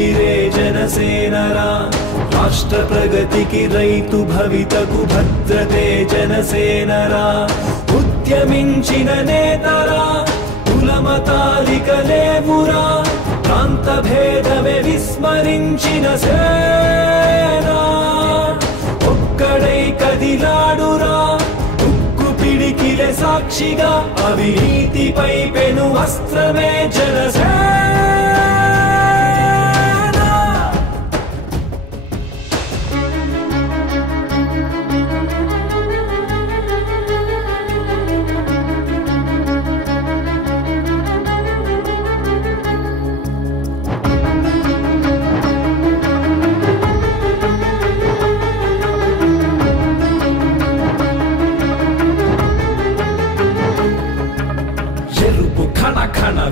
ఊపిరే జనసేనరా రాష్ట్ర ప్రగతికి రైతు భవితకు భద్రతే జనసేనరా ఉద్యమించిన నేతరా కులమతాలిక లేవురా ప్రాంత భేదమే విస్మరించిన సేనా ఒక్కడై కదిలాడురా ఉక్కు పిడికిలే సాక్షిగా అవినీతిపై పెను అస్త్రమే జనసేన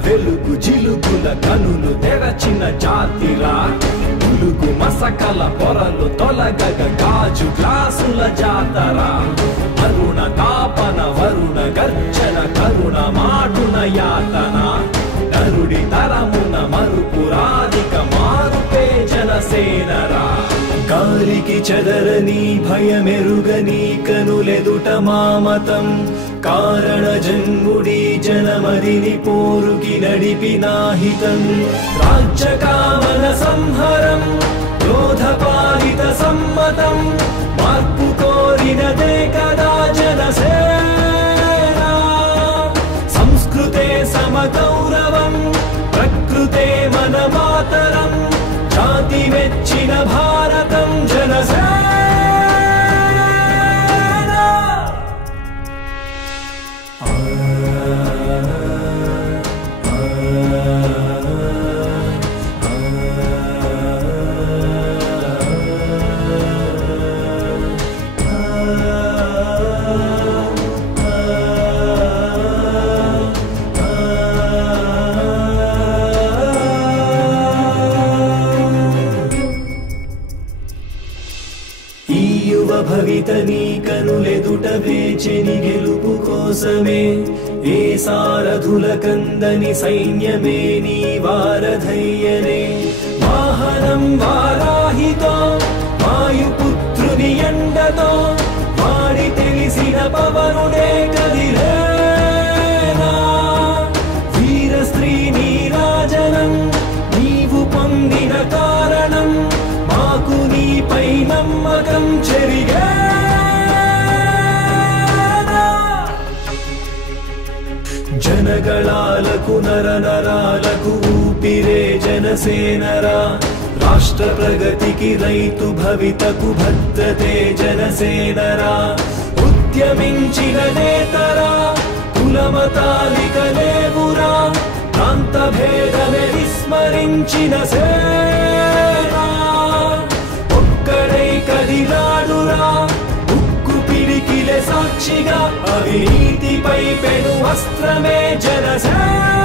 వెలుగు జిలుగుల కనులు తెరచిన జాతిరా పులుగు మసకల పొరలు తొలగగ గాజు గ్లాసుల జాతరా అరుణ తాపన వరుణ గర్జన కరుణ మాటున యాతన నరుడి తరమున మరుపురాధిక మారుపే జనసేనరా గాలికి చెదరని భయమెరుగని కనులెదుట మామతం కారణ జన్ముడి జనమదిని పోరుకి నడిపినాహితం రాజ్యకామన సంహరం క్రోధపాలిత సమ్మతం మార్పు కోరినదే కదా జనసేన సంస్కృతే సమగౌరవం ప్రకృతే మన మాతరం జాతి మెచ్చిన భారతం జనసేన భవితని కనులెదుట వేచెని గెలుపు కోసమే ఏ సారథుల కందని సైన్యమే నీ వారధయ్యనే వాహనం వారాహితో వాయుపుత్రుని ఎండతో వాడి తెలిసిన పవనుడే కదిలేనా వీర స్త్రీ నీరాజనం నీవు పొందిన కారణం మాకు నీపై నమ్మకం చెరిగే జనగళాలకు నరనరాలకు ఊపిరే జనసేనరా రాష్ట్ర ప్రగతికి రైతు భవితకు భద్రతే జనసేనరా ఉద్యమించిన నేతరా కులమతాలిక లేవురా ప్రాంత భేదమే విస్మరించిన సేనా ఒక్కడై కదిలాడురా ఉక్కు పిడికిలే సాక్షిగా అవినీతిపై పెను అస్త్రమే జనసేన